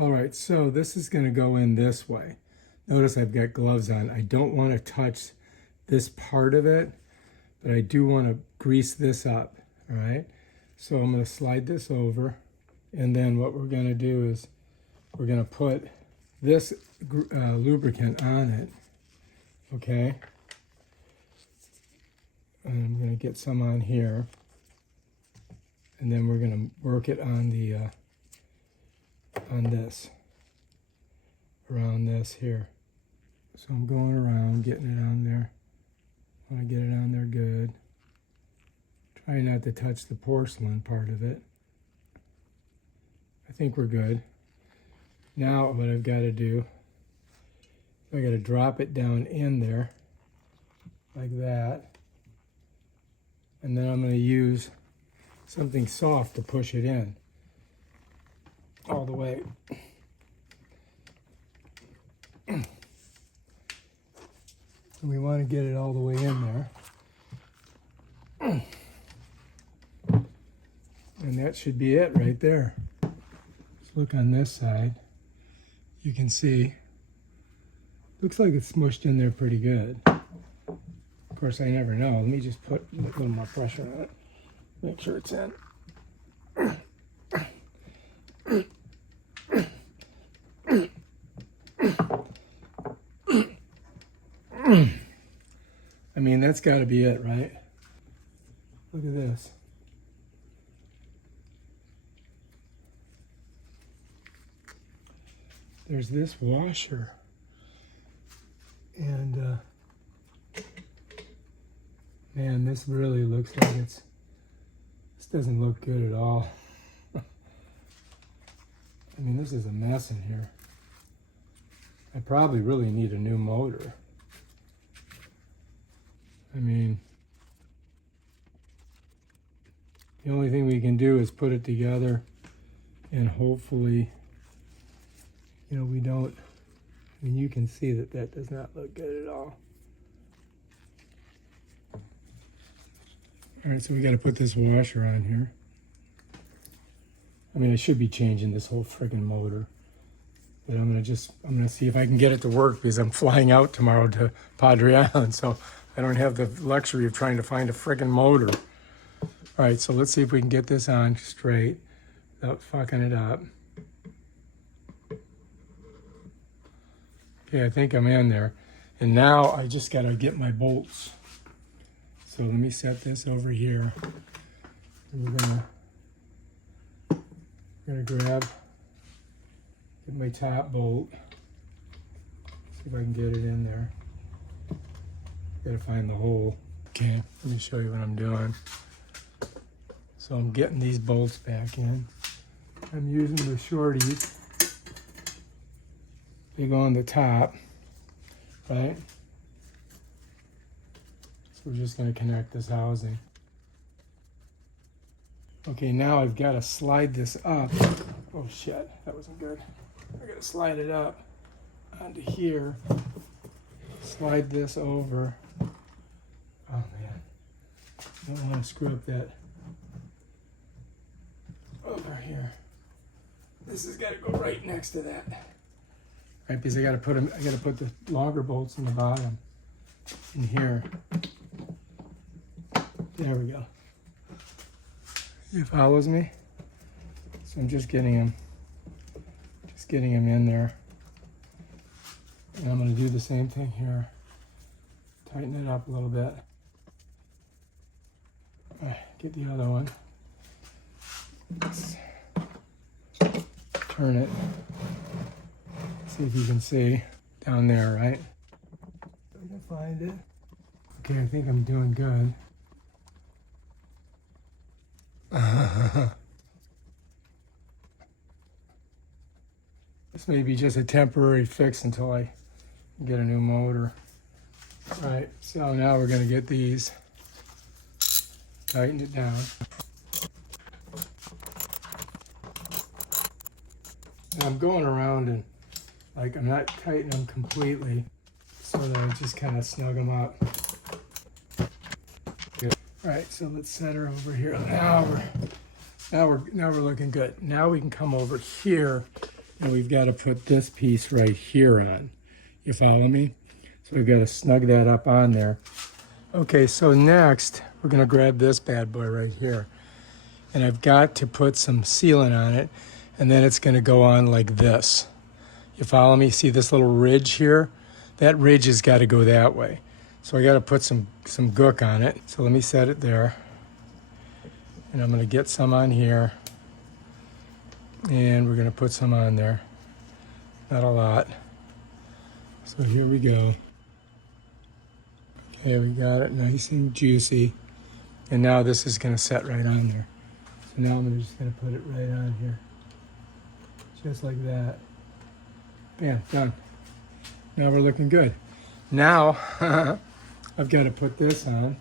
All right, so this is going to go in this way. Notice I've got gloves on. I don't want to touch this part of it, but I do want to grease this up, all right? So I'm going to slide this over, and then what we're going to do is we're going to put this lubricant on it, okay? And I'm going to get some on here, and then we're going to work it on the on this, around this here. So I'm going around, getting it on there. I want to get it on there good. Try not to touch the porcelain part of it. I think we're good. Now what I've got to do, I got to drop it down in there like that. And then I'm going to use something soft to push it in all the way. And we want to get it all the way in there. And that should be it right there. Let's look on this side. You can see, looks like it's smushed in there pretty good. Of course, I never know. Let me just put a little more pressure on it. Make sure it's in. I mean, that's got to be it, right? Look at this. There's this washer. And, man, this really looks like this doesn't look good at all. I mean, this is a mess in here. I probably really need a new motor. I mean, the only thing we can do is put it together and hopefully, you know, we don't, I mean, you can see that that does not look good at all. All right, so we got to put this washer on here. I mean, I should be changing this whole friggin' motor. But I'm gonna see if I can get it to work because I'm flying out tomorrow to Padre Island, so I don't have the luxury of trying to find a friggin' motor. All right, so let's see if we can get this on straight without fucking it up. Okay, I think I'm in there. And now I just gotta get my bolts. So let me set this over here. And we're gonna get my top bolt. See if I can get it in there. Gotta find the hole. Okay, let me show you what I'm doing. So I'm getting these bolts back in. I'm using the shorties. They go on the top, right? So we're just gonna connect this housing. Okay, now I've got to slide this up. Oh shit, that wasn't good. I gotta slide it up onto here. Slide this over. Oh man, I don't want to screw up that over here. This has got to go right next to that. Right, because I got to put the longer bolts in the bottom in here. There we go. It follows me. So I'm just getting him in there. And I'm going to do the same thing here. Tighten it up a little bit. Get the other one. Let's turn it. See if you can see down there, right? I can find it. Okay, I think I'm doing good. This may be just a temporary fix until I get a new motor. All right, so now we're going to get these, tighten it down. And I'm going around and like I'm not tightening them completely so that I just kind of snug them up. Good. All right, so let's center over here. Now we're looking good. Now we can come over here Now we've got to put this piece right here on. You follow me? So we've got to snug that up on there. Okay, so next we're going to grab this bad boy right here. And I've got to put some sealant on it, and then it's going to go on like this. You follow me? See this little ridge here? That ridge has got to go that way. So I got to put some gook on it. So let me set it there. And I'm going to get some on here. And we're going to put some on there. Not a lot. So here we go. Okay, we got it nice and juicy. And now this is going to set right on there. So now I'm just going to put it right on here. Just like that. Bam, done. Now we're looking good. Now, I've got to put this on.